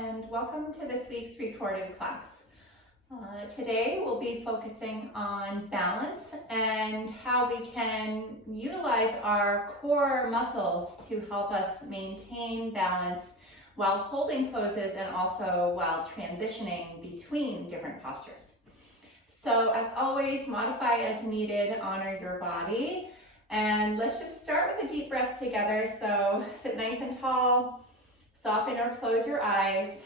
and welcome to this week's recorded class. Today we'll be focusing on balance and how we can utilize our core muscles to help us maintain balance while holding poses and also while transitioning between different postures. So as always, modify as needed, honor your body, and let's just start with a deep breath together. So sit nice and tall, soften or close your eyes.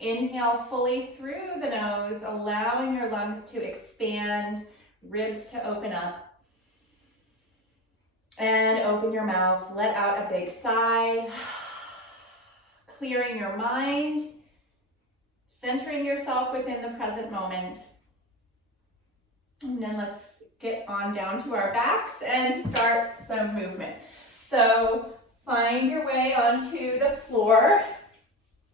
Inhale fully through the nose, allowing your lungs to expand, ribs to open up. And open your mouth, let out a big sigh, clearing your mind, centering yourself within the present moment. And then let's get on down to our backs and start some movement. So find your way onto the floor.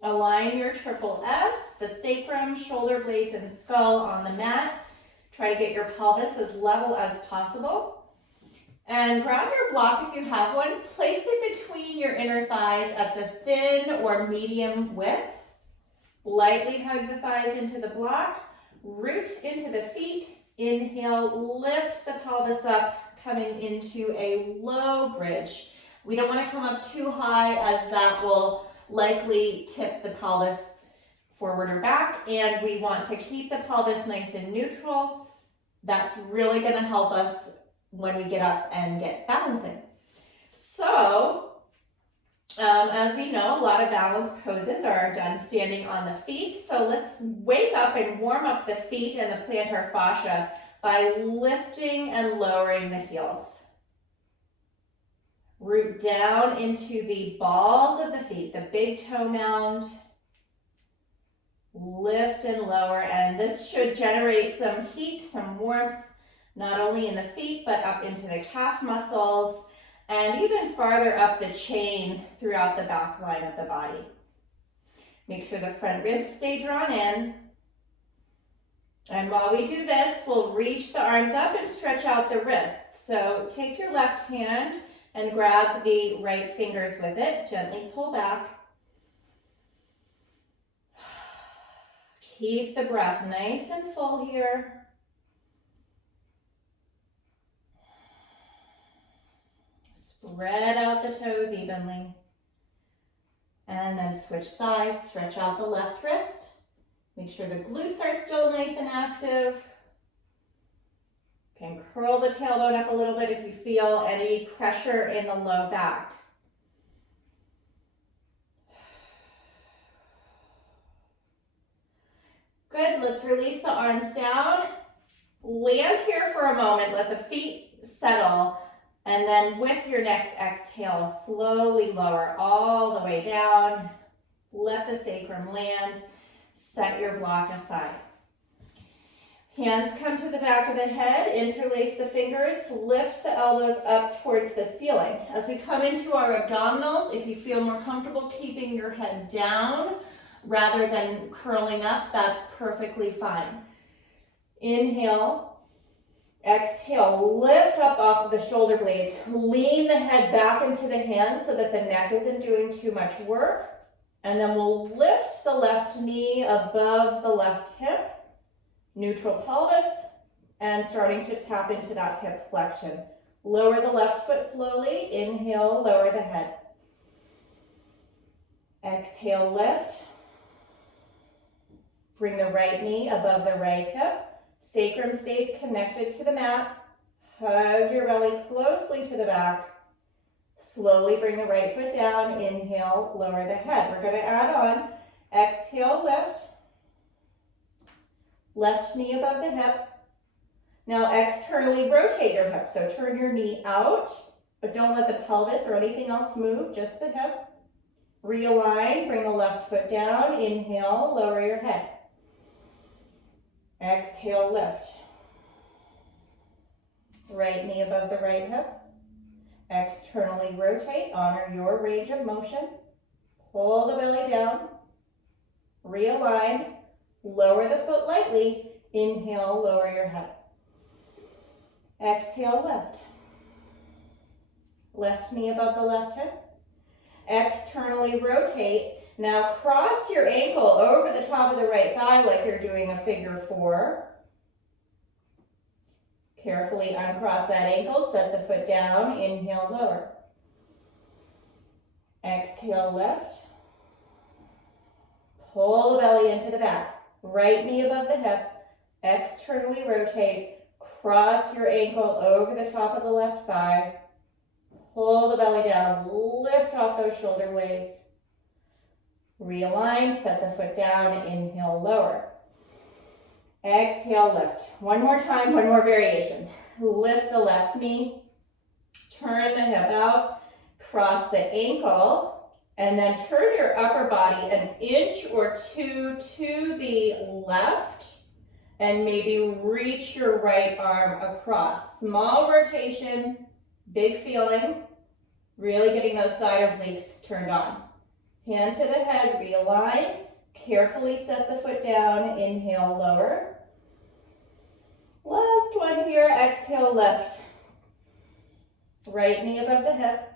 Align your triple S, the sacrum, shoulder blades, and skull on the mat. Try to get your pelvis as level as possible. And grab your block if you have one. Place it between your inner thighs at the thin or medium width. Lightly hug the thighs into the block. Root into the feet. Inhale, lift the pelvis up, coming into a low bridge. We don't want to come up too high, as that will likely tip the pelvis forward or back, and we want to keep the pelvis nice and neutral. That's really going to help us when we get up and get balancing. So, as we know, a lot of balance poses are done standing on the feet. So let's wake up and warm up the feet and the plantar fascia by lifting and lowering the heels. Root down into the balls of the feet, the big toe mound. Lift and lower, and this should generate some heat, some warmth, not only in the feet, but up into the calf muscles, and even farther up the chain throughout the back line of the body. Make sure the front ribs stay drawn in. And while we do this, we'll reach the arms up and stretch out the wrists. So take your left hand and grab the right fingers with it. Gently pull back. Keep the breath nice and full here. Spread out the toes evenly. And then switch sides, stretch out the left wrist. Make sure the glutes are still nice and active. You can curl the tailbone up a little bit if you feel any pressure in the low back. Good, let's release the arms down. Land here for a moment, let the feet settle, and then with your next exhale, slowly lower all the way down. Let the sacrum land, set your block aside. Hands come to the back of the head, interlace the fingers, lift the elbows up towards the ceiling. As we come into our abdominals, if you feel more comfortable keeping your head down rather than curling up, that's perfectly fine. Inhale, exhale, lift up off of the shoulder blades. Lean the head back into the hands so that the neck isn't doing too much work. And then we'll lift the left knee above the left hip. Neutral pelvis, and starting to tap into that hip flexion. Lower the left foot slowly. Inhale, lower the head. Exhale, lift. Bring the right knee above the right hip. Sacrum stays connected to the mat. Hug your belly closely to the back. Slowly bring the right foot down. Inhale, lower the head. We're going to add on. Exhale, lift. Left knee above the hip. Now externally rotate your hip. So turn your knee out, but don't let the pelvis or anything else move, just the hip. Realign, bring the left foot down. Inhale, lower your head. Exhale, lift. Right knee above the right hip. Externally rotate, honor your range of motion. Pull the belly down. Realign. Lower the foot lightly. Inhale, lower your head. Exhale, lift. Left knee above the left hip. Externally rotate. Now cross your ankle over the top of the right thigh like you're doing a figure 4. Carefully uncross that ankle, set the foot down, inhale, lower. Exhale, lift. Pull the belly into the back. Right knee above the hip. Externally rotate. Cross your ankle over the top of the left thigh. Pull the belly down. Lift off those shoulder blades. Realign, set the foot down, inhale, lower. Exhale, lift. One more time, one more variation. Lift the left knee. Turn the hip out. Cross the ankle. And then turn your upper body an inch or 2 to the left. And maybe reach your right arm across. Small rotation, big feeling. Really getting those side obliques turned on. Hand to the head, realign. Carefully set the foot down, inhale, lower. Last one here, exhale, lift. Right knee above the hip.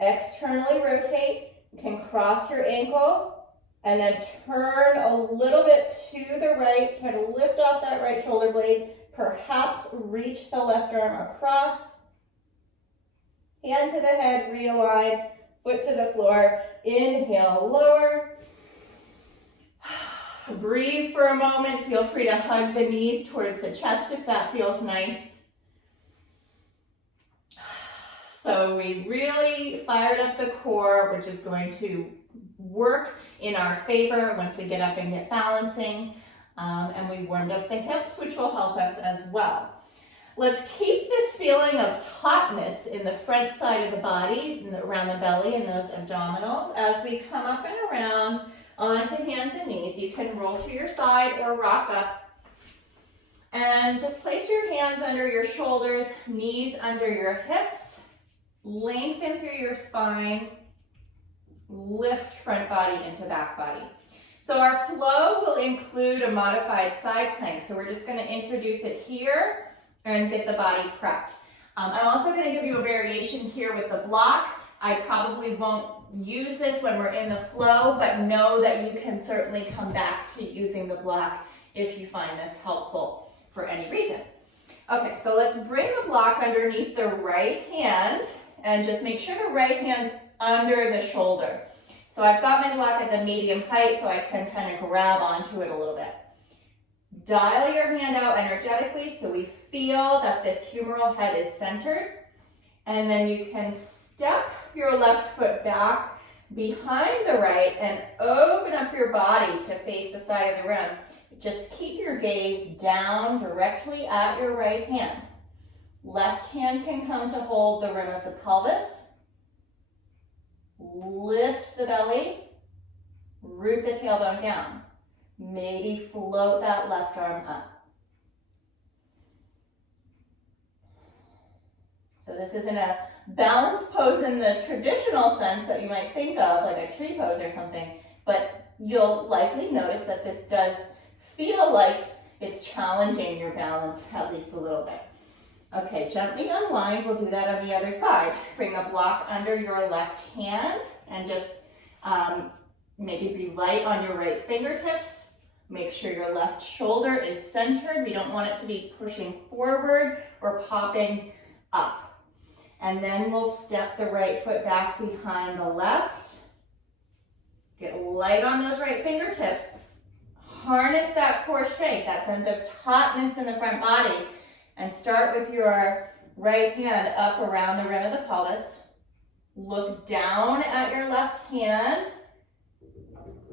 Externally rotate. You can cross your ankle and then turn a little bit to the right. Try to lift off that right shoulder blade. Perhaps reach the left arm across. Hand to the head, realign. Foot to the floor. Inhale, lower. Breathe for a moment. Feel free to hug the knees towards the chest if that feels nice. So we really fired up the core, which is going to work in our favor once we get up and get balancing. And we warmed up the hips, which will help us as well. Let's keep this feeling of tautness in the front side of the body, around the belly and those abdominals. As we come up and around onto hands and knees, you can roll to your side or rock up. And just place your hands under your shoulders, knees under your hips. Lengthen through your spine. Lift front body into back body. So our flow will include a modified side plank. So we're just going to introduce it here and get the body prepped. I'm also going to give you a variation here with the block. I probably won't use this when we're in the flow, but know that you can certainly come back to using the block if you find this helpful for any reason. Okay, so let's bring the block underneath the right hand and just make sure the right hand's under the shoulder. So I've got my block at the medium height so I can kind of grab onto it a little bit. Dial your hand out energetically so we feel that this humeral head is centered. And then you can step your left foot back behind the right and open up your body to face the side of the room. Just keep your gaze down directly at your right hand. Left hand can come to hold the rim of the pelvis. Lift the belly. Root the tailbone down. Maybe float that left arm up. So this isn't a balance pose in the traditional sense that you might think of, like a tree pose or something, but you'll likely notice that this does feel like it's challenging your balance at least a little bit. Okay, gently unwind. We'll do that on the other side. Bring the block under your left hand and just maybe be light on your right fingertips. Make sure your left shoulder is centered. We don't want it to be pushing forward or popping up. And then we'll step the right foot back behind the left. Get light on those right fingertips. Harness that core strength, that sense of tautness in the front body. And start with your right hand up around the rim of the pelvis. Look down at your left hand.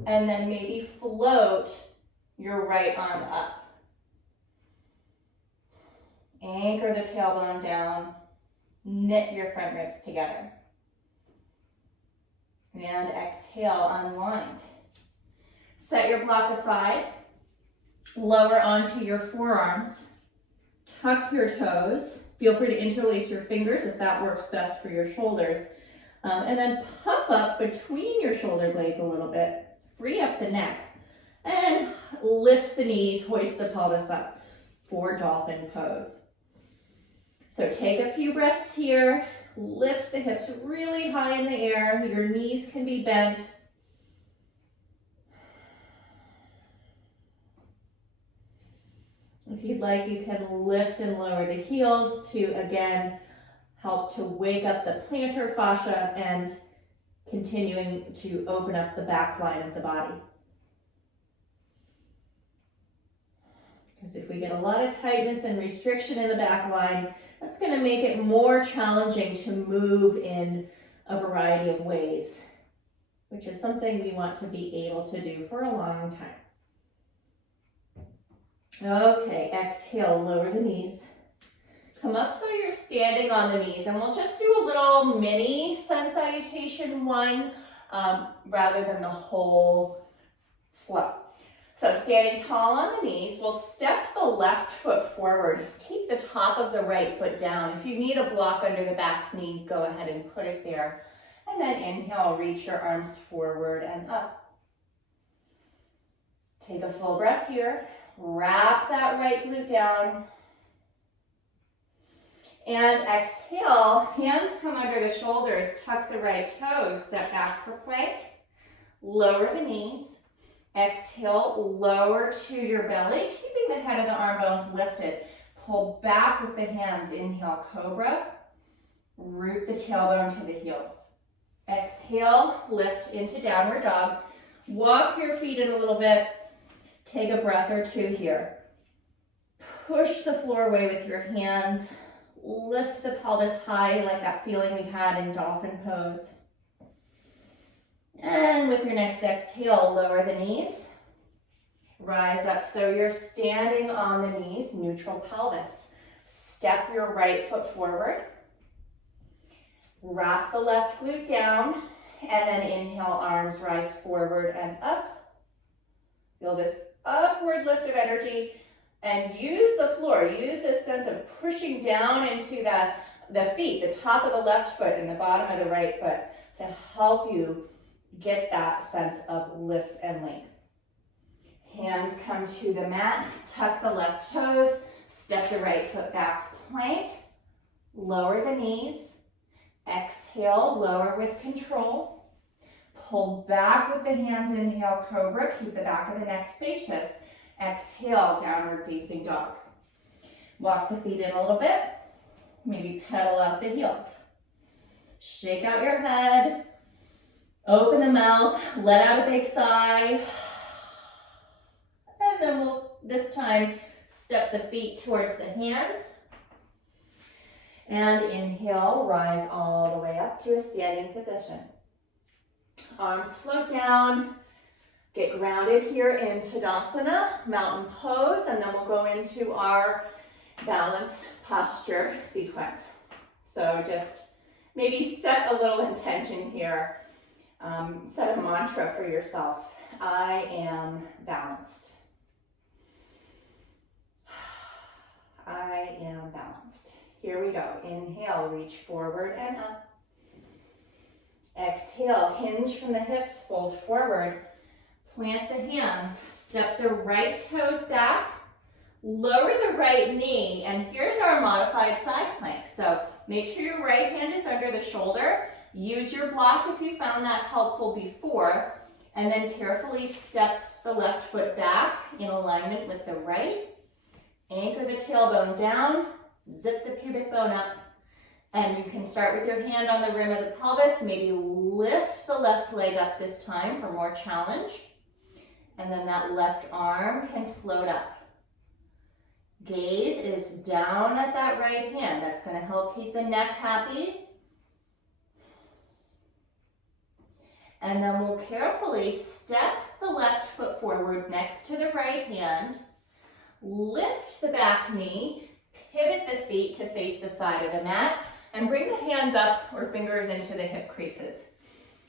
And then maybe float your right arm up. Anchor the tailbone down. Knit your front ribs together. And exhale, unwind. Set your block aside. Lower onto your forearms. Tuck your toes. Feel free to interlace your fingers if that works best for your shoulders. And then puff up between your shoulder blades a little bit. Free up the neck. And lift the knees, hoist the pelvis up for dolphin pose. So take a few breaths here. Lift the hips really high in the air. Your knees can be bent. If you'd like, you can lift and lower the heels to, again, help to wake up the plantar fascia and continuing to open up the back line of the body. Because if we get a lot of tightness and restriction in the back line, that's going to make it more challenging to move in a variety of ways, which is something we want to be able to do for a long time. Okay, exhale, lower the knees. Come up so you're standing on the knees, and we'll just do a little mini sun salutation one rather than the whole flow. So standing tall on the knees, we'll step the left foot forward. Keep the top of the right foot down. If you need a block under the back knee, go ahead and put it there. And then inhale, reach your arms forward and up. Take a full breath here. Wrap that right glute down. And exhale, hands come under the shoulders, tuck the right toes, step back for plank. Lower the knees. Exhale, lower to your belly, keeping the head of the arm bones lifted. Pull back with the hands. Inhale, cobra. Root the tailbone to the heels. Exhale, lift into downward dog. Walk your feet in a little bit. Take a breath or two here. Push the floor away with your hands. Lift the pelvis high like that feeling we had in dolphin pose. And with your next exhale, lower the knees. Rise up so you're standing on the knees, neutral pelvis. Step your right foot forward. Wrap the left glute down, and then inhale, arms rise forward and up. Feel this upward lift of energy, and use the floor. Use this sense of pushing down into the feet, the top of the left foot and the bottom of the right foot, to help you get that sense of lift and length. Hands come to the mat, tuck the left toes, step the right foot back, plank, lower the knees, exhale, lower with control, pull back with the hands, inhale, cobra, keep the back of the neck spacious, exhale, downward facing dog. Walk the feet in a little bit, maybe pedal out the heels. Shake out your head. Open the mouth, let out a big sigh. And then we'll, this time, step the feet towards the hands. And inhale, rise all the way up to a standing position. Arms float down. Get grounded here in Tadasana, mountain pose, and then we'll go into our balance posture sequence. So just maybe set a little intention here. Set a mantra for yourself. I am balanced. I am balanced. Here we go. Inhale, reach forward and up. Exhale, hinge from the hips, fold forward. Plant the hands. Step the right toes back. Lower the right knee. And here's our modified side plank. So make sure your right hand is under the shoulder. Use your block if you found that helpful before, and then carefully step the left foot back in alignment with the right. Anchor the tailbone down, zip the pubic bone up, and you can start with your hand on the rim of the pelvis, maybe lift the left leg up this time for more challenge, and then that left arm can float up. Gaze is down at that right hand. That's going to help keep the neck happy. And then we'll carefully step the left foot forward next to the right hand, lift the back knee, pivot the feet to face the side of the mat, and bring the hands up or fingers into the hip creases.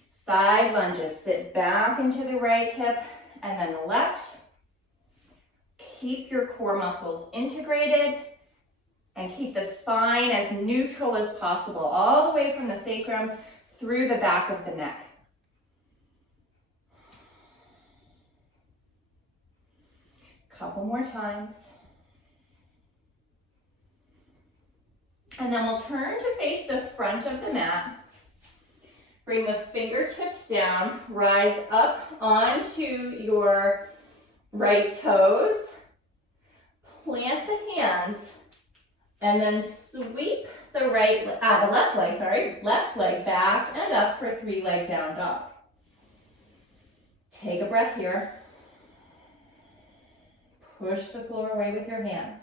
Side lunges, sit back into the right hip and then the left. Keep your core muscles integrated and keep the spine as neutral as possible, all the way from the sacrum through the back of the neck. Couple more times. And then we'll turn to face the front of the mat. Bring the fingertips down, rise up onto your right toes. plant the hands and then sweep the left leg back and up for 3-leg down dog. Take a breath here. Push the floor away with your hands.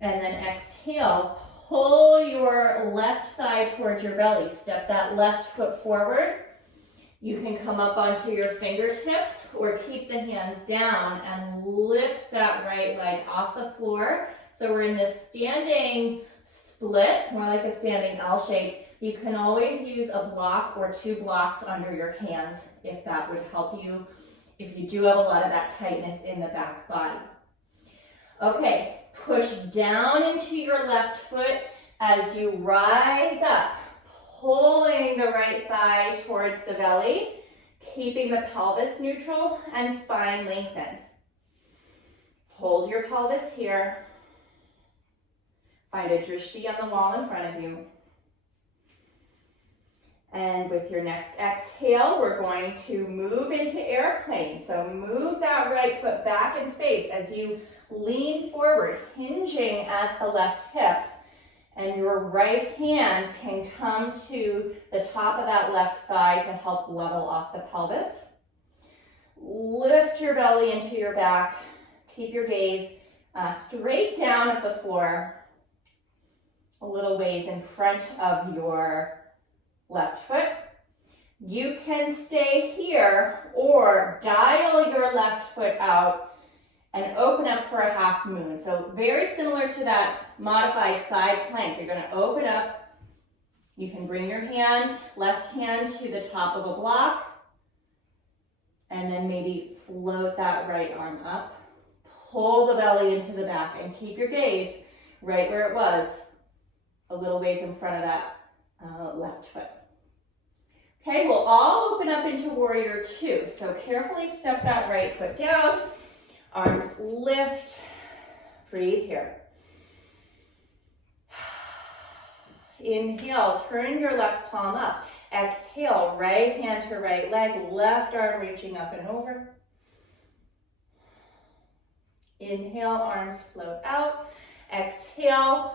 And then exhale, pull your left thigh towards your belly. Step that left foot forward. You can come up onto your fingertips or keep the hands down and lift that right leg off the floor. So we're in this standing split, more like a standing L shape. You can always use a block or 2 blocks under your hands if that would help you, if you do have a lot of that tightness in the back body. Okay, push down into your left foot as you rise up, pulling the right thigh towards the belly, keeping the pelvis neutral and spine lengthened. Hold your pelvis here. Find a drishti on the wall in front of you. And with your next exhale, we're going to move into airplane. So move that right foot back in space as you lean forward, hinging at the left hip. And your right hand can come to the top of that left thigh to help level off the pelvis. Lift your belly into your back. Keep your gaze straight down at the floor, a little ways in front of your left foot. You can stay here or dial your left foot out and open up for a half moon. So very similar to that modified side plank. You're going to open up. You can bring your left hand to the top of a block, and then maybe float that right arm up. Pull the belly into the back and keep your gaze right where it was, a little ways in front of that left foot. Okay, we'll all open up into warrior 2. So carefully step that right foot down. Arms lift, breathe here. Inhale, turn your left palm up. Exhale, right hand to right leg, left arm reaching up and over. Inhale, arms float out. Exhale,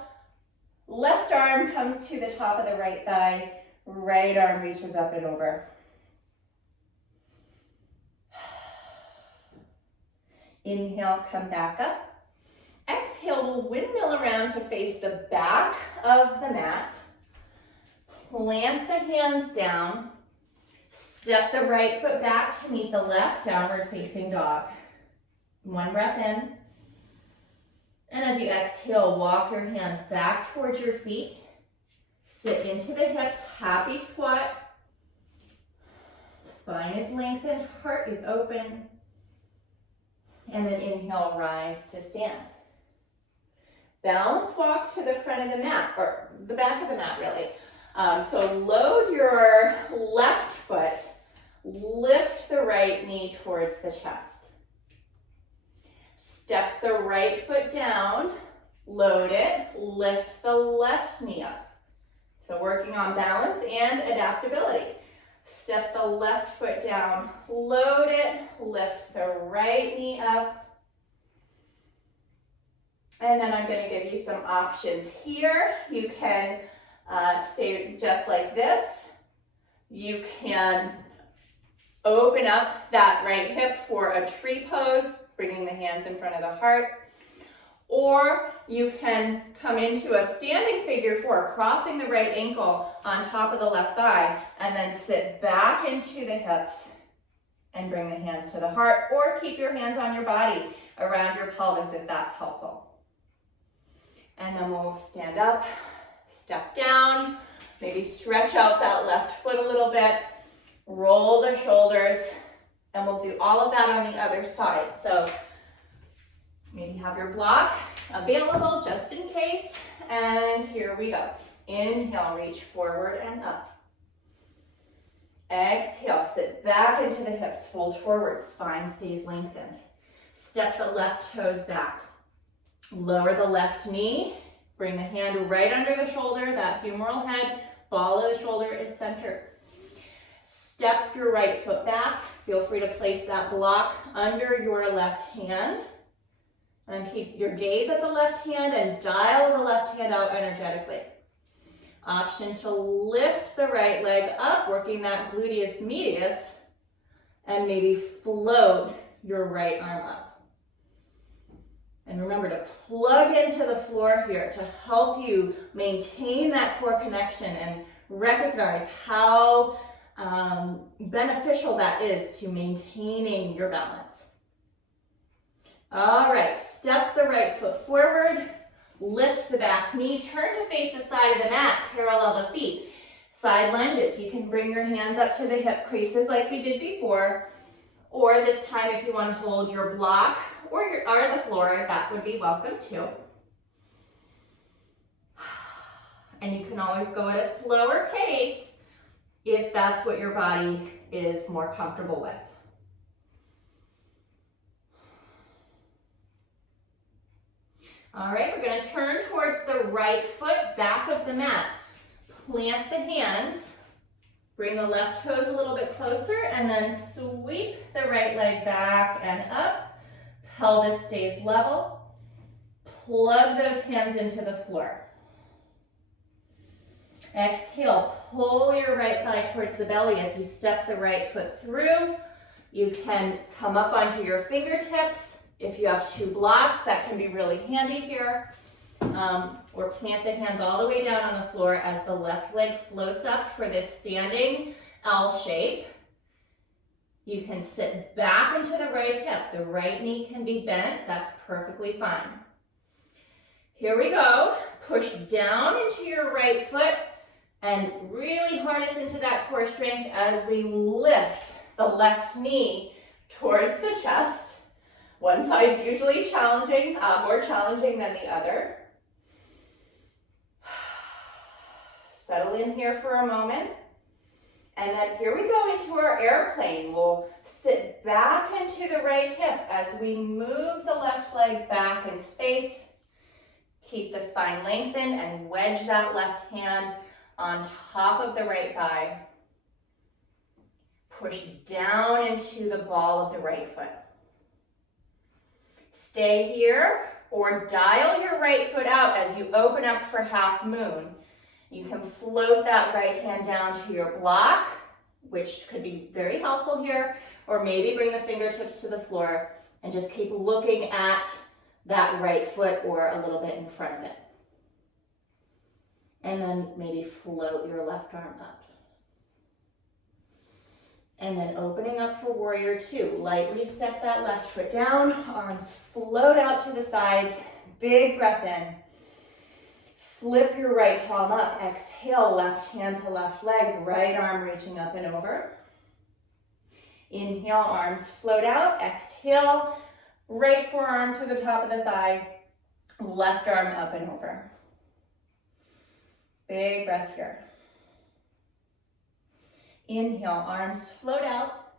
left arm comes to the top of the right thigh, right arm reaches up and over. Inhale, come back up. Exhale, we'll windmill around to face the back of the mat. Plant the hands down. Step the right foot back to meet the left, downward facing dog. 1 breath in. And as you exhale, walk your hands back towards your feet. Sit into the hips, happy squat. Spine is lengthened, heart is open. And then inhale, rise to stand. Balance walk to the front of the mat, or the back of the mat really. So load your left foot, lift the right knee towards the chest. Step the right foot down, load it, lift the left knee up. So working on balance and adaptability. Step the left foot down, load it, lift the right knee up. And then I'm going to give you some options here. You can stay just like this. You can open up that right hip for a tree pose, bringing the hands in front of the heart. Or you can come into a standing figure 4, crossing the right ankle on top of the left thigh, and then sit back into the hips and bring the hands to the heart, or keep your hands on your body around your pelvis if that's helpful. And then we'll stand up, step down, maybe stretch out that left foot a little bit, roll the shoulders, and we'll do all of that on the other side. So maybe have your block available just in case. And here we go. Inhale, reach forward and up. Exhale, sit back into the hips, fold forward, spine stays lengthened. Step the left toes back. Lower the left knee, bring the hand right under the shoulder, that humeral head, ball of the shoulder is centered. step your right foot back. Feel free to place that block under your left hand. And keep your gaze at the left hand and dial the left hand out energetically. Option to lift the right leg up, working that gluteus medius, and maybe float your right arm up. And remember to plug into the floor here to help you maintain that core connection and recognize how beneficial that is to maintaining your balance. All right, step the right foot forward, lift the back knee, turn to face the side of the mat, parallel the feet. Side lunges, you can bring your hands up to the hip creases like we did before, or this time if you want to hold your block or the floor, that would be welcome too. And you can always go at a slower pace if that's what your body is more comfortable with. All right, we're going to turn towards the right foot, back of the mat. Plant the hands, bring the left toes a little bit closer, and then sweep the right leg back and up. Pelvis stays level. Plug those hands into the floor. Exhale, pull your right thigh towards the belly as you step the right foot through. You can come up onto your fingertips. If you have two blocks, that can be really handy here. Or plant the hands all the way down on the floor as the left leg floats up for this standing L shape. You can sit back into the right hip. The right knee can be bent. That's perfectly fine. Here we go. Push down into your right foot and really harness into that core strength as we lift the left knee towards the chest. One side's usually challenging, more challenging than the other. Settle in here for a moment. And then here we go into our airplane. We'll sit back into the right hip as we move the left leg back in space. Keep the spine lengthened and wedge that left hand on top of the right thigh. Push down into the ball of the right foot. Stay here or dial your right foot out as you open up for half moon. You can float that right hand down to your block, which could be very helpful here, or maybe bring the fingertips to the floor and just keep looking at that right foot or a little bit in front of it. And then maybe float your left arm up. And then opening up for warrior two. Lightly step that left foot down, arms float out to the sides, big breath in. Flip your right palm up, exhale, left hand to left leg, right arm reaching up and over. Inhale, arms float out, exhale, right forearm to the top of the thigh, left arm up and over. Big breath here. Inhale, arms float out.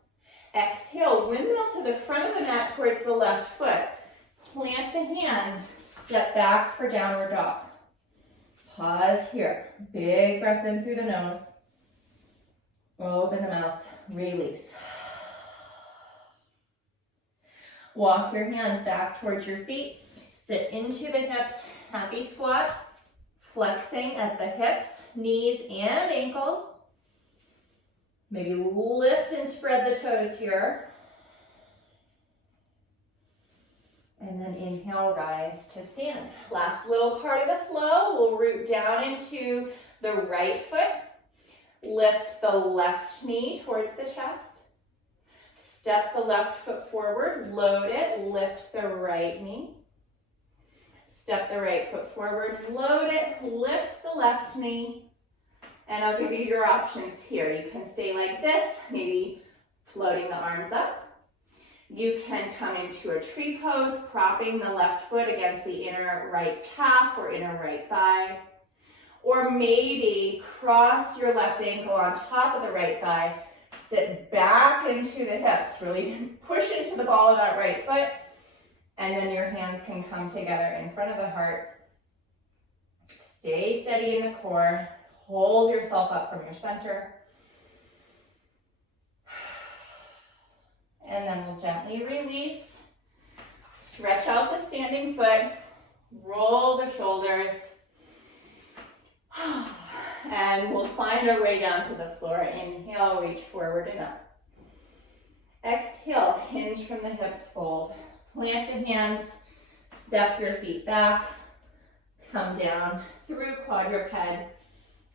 Exhale, windmill to the front of the mat towards the left foot. Plant the hands, step back for downward dog. Pause here. Big breath in through the nose. Open the mouth, release. Walk your hands back towards your feet. Sit into the hips, happy squat. Flexing at the hips, knees, and ankles. Maybe lift and spread the toes here. And then inhale, rise to stand. Last little part of the flow, we'll root down into the right foot. Lift the left knee towards the chest. Step the left foot forward, load it, lift the right knee. Step the right foot forward, load it, lift the left knee. And I'll give you your options here. You can stay like this, maybe floating the arms up. You can come into a tree pose, propping the left foot against the inner right calf or inner right thigh. Or maybe cross your left ankle on top of the right thigh, sit back into the hips, really push into the ball of that right foot, and then your hands can come together in front of the heart. Stay steady in the core. Hold yourself up from your center. and then we'll gently release. Stretch out the standing foot, roll the shoulders, and we'll find our way down to the floor. Inhale, reach forward and up. Exhale, hinge from the hips, fold. Plant the hands, step your feet back, come down through quadruped,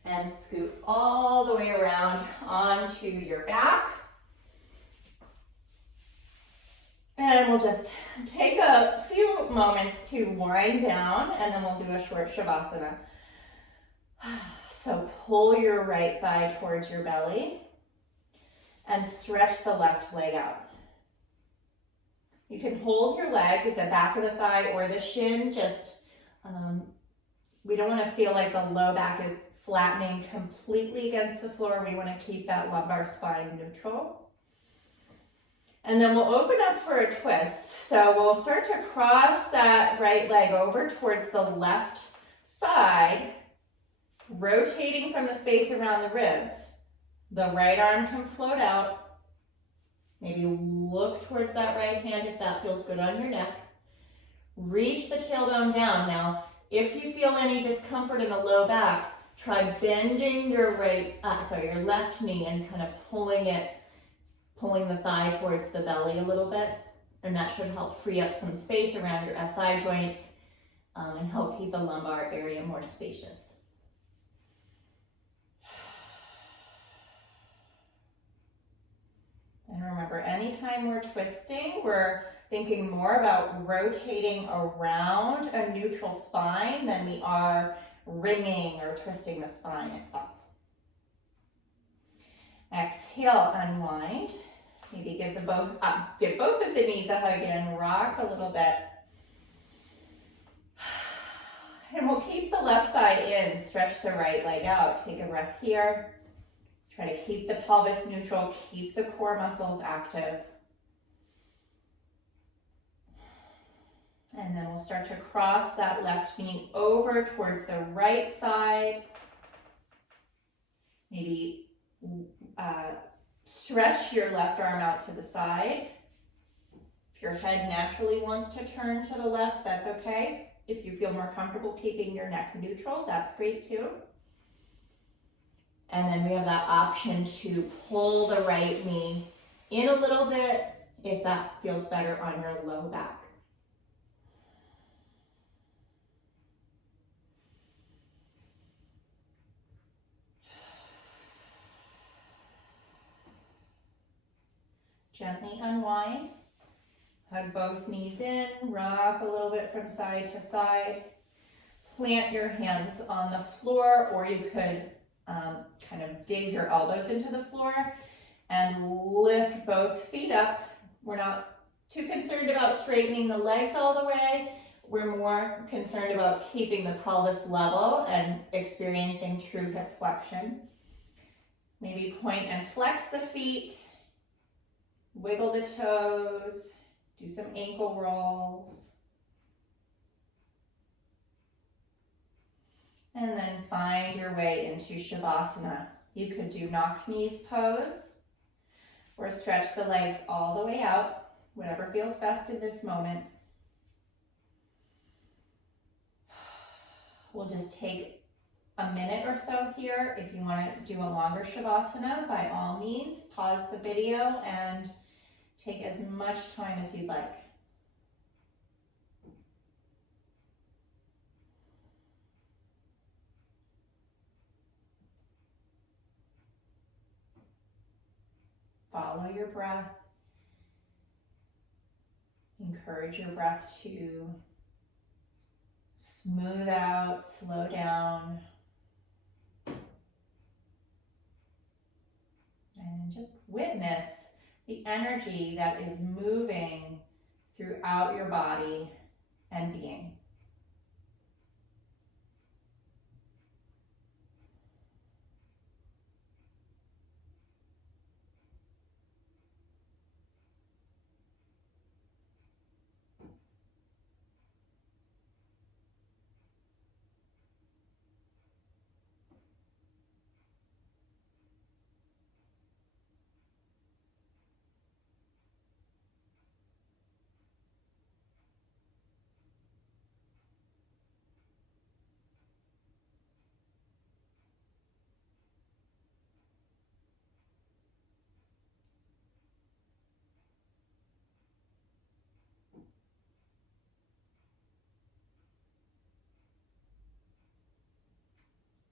and scoot all the way around onto your back. And we'll just take a few moments to wind down, and then we'll do a short shavasana. So pull your right thigh towards your belly and stretch the left leg out. You can hold your leg at the back of the thigh or the shin. Just, we don't want to feel like the low back is flattening completely against the floor. We want to keep that lumbar spine neutral. And then we'll open up for a twist. So we'll start to cross that right leg over towards the left side, rotating from the space around the ribs. The right arm can float out. Maybe look towards that right hand if that feels good on your neck. Reach the tailbone down. Now, if you feel any discomfort in the low back, try bending your your left knee and kind of pulling the thigh towards the belly a little bit. And that should help free up some space around your SI joints and help keep the lumbar area more spacious. And remember, anytime we're twisting, we're thinking more about rotating around a neutral spine than we are wringing or twisting the spine itself. Exhale, unwind. Maybe give both of the knees a hug and rock a little bit. And we'll keep the left thigh in, stretch the right leg out. Take a breath here. Try to keep the pelvis neutral, keep the core muscles active. And then we'll start to cross that left knee over towards the right side. Maybe stretch your left arm out to the side. If your head naturally wants to turn to the left, that's okay. If you feel more comfortable keeping your neck neutral, that's great too. And then we have that option to pull the right knee in a little bit if that feels better on your low back. Gently unwind. Hug both knees in, rock a little bit from side to side. Plant your hands on the floor, or you could kind of dig your elbows into the floor and lift both feet up. We're not too concerned about straightening the legs all the way. We're more concerned about keeping the pelvis level and experiencing true hip flexion. Maybe point and flex the feet, wiggle the toes, do some ankle rolls. And then find your way into Shavasana. You could do knock knees pose or stretch the legs all the way out, whatever feels best in this moment. We'll just take a minute or so here. If you want to do a longer Shavasana, by all means, pause the video and take as much time as you'd like. Follow your breath. Encourage your breath to smooth out, slow down. And just witness the energy that is moving throughout your body and being.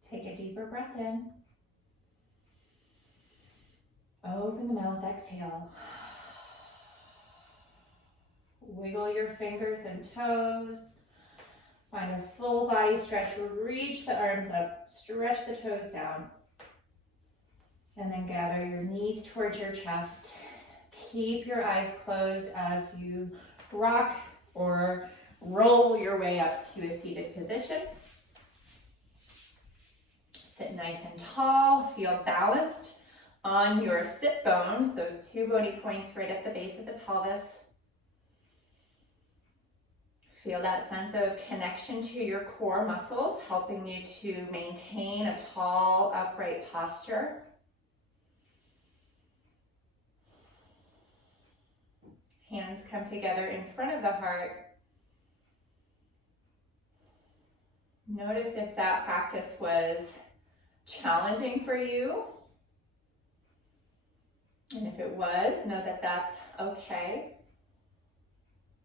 Take a deeper breath in. Open the mouth, exhale. Wiggle your fingers and toes. Find a full body stretch. Reach the arms up, stretch the toes down. And then gather your knees towards your chest. Keep your eyes closed as you rock or roll your way up to a seated position. Sit nice and tall. Feel balanced on your sit bones, those two bony points right at the base of the pelvis. Feel that sense of connection to your core muscles, helping you to maintain a tall, upright posture. Hands come together in front of the heart. Notice if that practice was challenging for you. And if it was, know that that's okay.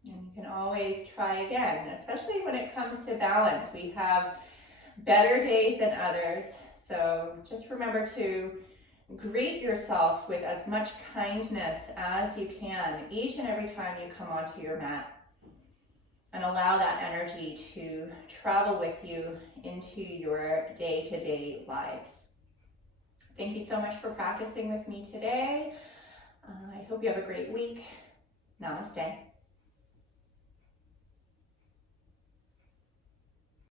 And you can always try again, especially when it comes to balance. We have better days than others. So just remember to greet yourself with as much kindness as you can each and every time you come onto your mat. And allow that energy to travel with you into your day-to-day lives. Thank you so much for practicing with me today. I hope you have a great week. Namaste.